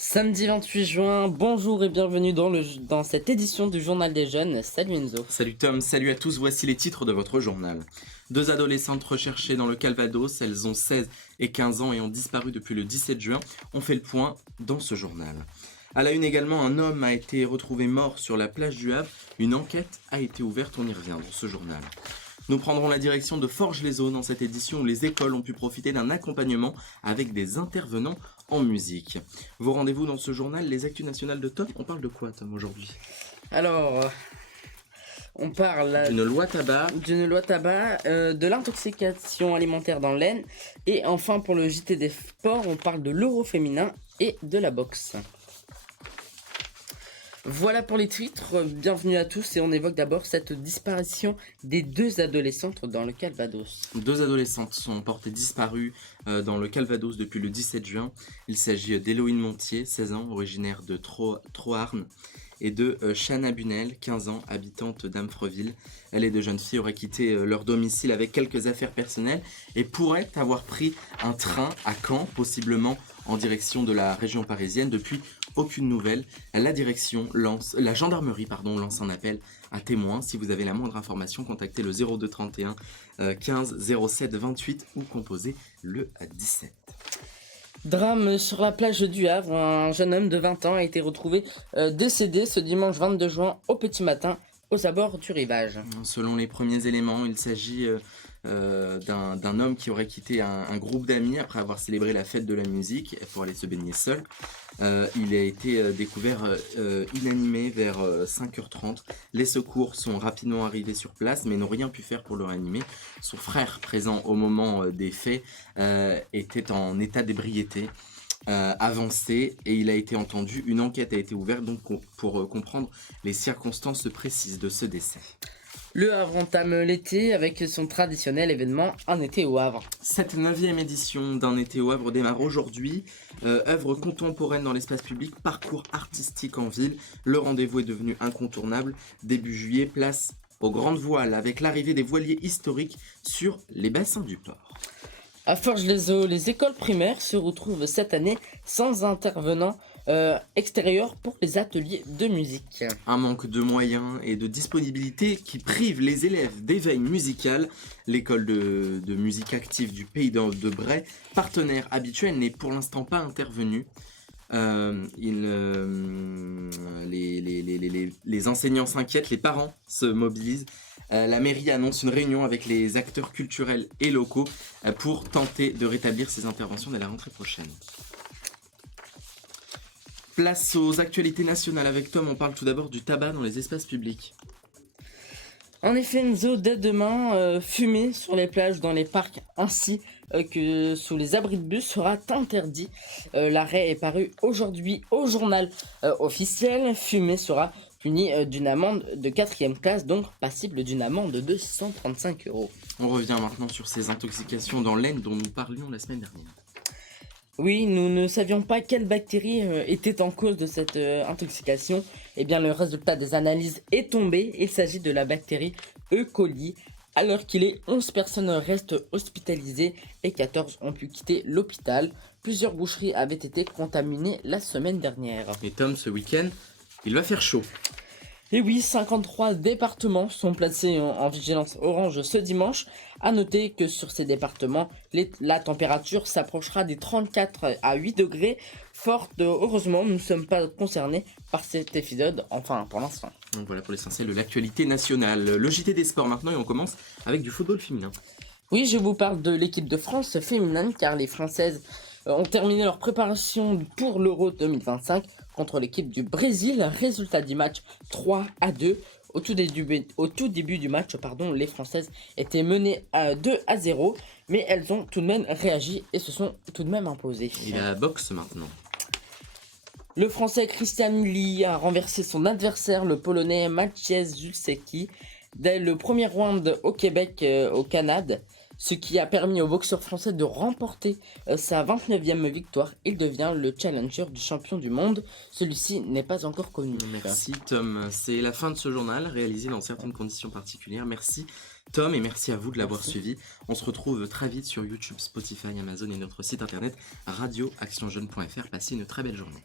Samedi 28 juin, bonjour et bienvenue dans cette édition du Journal des Jeunes. Salut Enzo. Salut Tom, salut à tous, voici les titres de votre journal. Deux adolescentes recherchées dans le Calvados, elles ont 16 et 15 ans et ont disparu depuis le 17 juin. On fait le point dans ce journal. À la une également, un homme a été retrouvé mort sur la plage du Havre. Une enquête a été ouverte, on y revient dans ce journal. Nous prendrons la direction de Forges-les-Eaux dans cette édition où les écoles ont pu profiter d'un accompagnement avec des intervenants en musique. Vos rendez-vous dans ce journal, les actus nationales de Tom. On parle de quoi Tom aujourd'hui? Alors, on parle D'une loi tabac, de l'intoxication alimentaire dans l'Aisne. Et enfin pour le JT des sports, on parle de l'euro féminin et de la boxe. Voilà pour les titres, bienvenue à tous et on évoque d'abord cette disparition des deux adolescentes dans le Calvados. Deux adolescentes sont portées disparues dans le Calvados depuis le 17 juin. Il s'agit d'Héloïne Montier, 16 ans, originaire de Troarn, et de Chana Bunel, 15 ans, habitante d'Amfreville. Les deux jeunes filles auraient quitté leur domicile avec quelques affaires personnelles et pourraient avoir pris un train à Caen, possiblement en direction de la région parisienne. Depuis, aucune nouvelle. La gendarmerie lance un appel à témoins. Si vous avez la moindre information, contactez le 02 31 15 07 28 ou composez le 17. Drame sur la plage du Havre, un jeune homme de 20 ans a été retrouvé décédé ce dimanche 22 juin au petit matin aux abords du rivage. Selon les premiers éléments, il s'agit d'un homme qui aurait quitté un groupe d'amis après avoir célébré la fête de la musique pour aller se baigner seul. Il a été découvert inanimé vers 5h30. Les secours sont rapidement arrivés sur place mais n'ont rien pu faire pour le réanimer. Son frère, présent au moment des faits, était en état d'ébriété avancé et il a été entendu. Une enquête a été ouverte donc pour comprendre les circonstances précises de ce décès. Le Havre entame l'été avec son traditionnel événement Un été au Havre. Cette 9e édition d'Un été au Havre démarre aujourd'hui. Œuvres contemporaines dans l'espace public, parcours artistique en ville. Le rendez-vous est devenu incontournable. Début juillet, place aux grandes voiles avec l'arrivée des voiliers historiques sur les bassins du port. À Forges-les-Eaux, les écoles primaires se retrouvent cette année sans intervenants extérieurs pour les ateliers de musique. Un manque de moyens et de disponibilité qui prive les élèves d'éveil musical. L'école de musique active du Pays de Bray, partenaire habituel, n'est pour l'instant pas intervenue. Les enseignants s'inquiètent, les parents se mobilisent. La mairie annonce une réunion avec les acteurs culturels et locaux pour tenter de rétablir ces interventions dès la rentrée prochaine. Place aux actualités nationales avec Tom. On parle tout d'abord du tabac dans les espaces publics. En effet, Enzo, dès demain, fumer sur les plages, dans les parcs ainsi que sous les abris de bus sera interdit. L'arrêt est paru aujourd'hui au journal officiel. Fumer sera puni d'une amende de 4e classe, donc passible d'une amende de 135 €. On revient maintenant sur ces intoxications dans l'Aisne dont nous parlions la semaine dernière. Oui, nous ne savions pas quelle bactérie était en cause de cette intoxication. Eh bien, le résultat des analyses est tombé. Il s'agit de la bactérie E. coli. À l'heure qu'il est, 11 personnes restent hospitalisées et 14 ont pu quitter l'hôpital. Plusieurs boucheries avaient été contaminées la semaine dernière. Et Tom, ce week-end, il va faire chaud. Et oui, 53 départements sont placés en vigilance orange ce dimanche. A noter que sur ces départements, la température s'approchera des 34 à 8 degrés. Heureusement, nous ne sommes pas concernés par cet épisode, enfin pour l'instant. Donc voilà pour l'essentiel de l'actualité nationale. Le JT des sports maintenant et on commence avec du football féminin. Oui, je vous parle de l'équipe de France féminine car les Françaises ont terminé leur préparation pour l'Euro 2025 contre l'équipe du Brésil. Résultat du match 3-2. Au tout début du match, les Françaises étaient menées à 2-0, mais elles ont tout de même réagi et se sont tout de même imposées. Il y a la boxe maintenant. Le Français Christian Lee a renversé son adversaire, le Polonais Maciej Zulski, dès le premier round au Québec, au Canada, ce qui a permis au boxeur français de remporter sa 29e victoire. Il devient le challenger du champion du monde. Celui-ci n'est pas encore connu. Merci Tom, c'est la fin de ce journal réalisé dans certaines conditions particulières. Merci Tom et merci à vous de l'avoir suivi. On se retrouve très vite sur YouTube, Spotify, Amazon et notre site internet radioactionjeune.fr. Passez une très belle journée.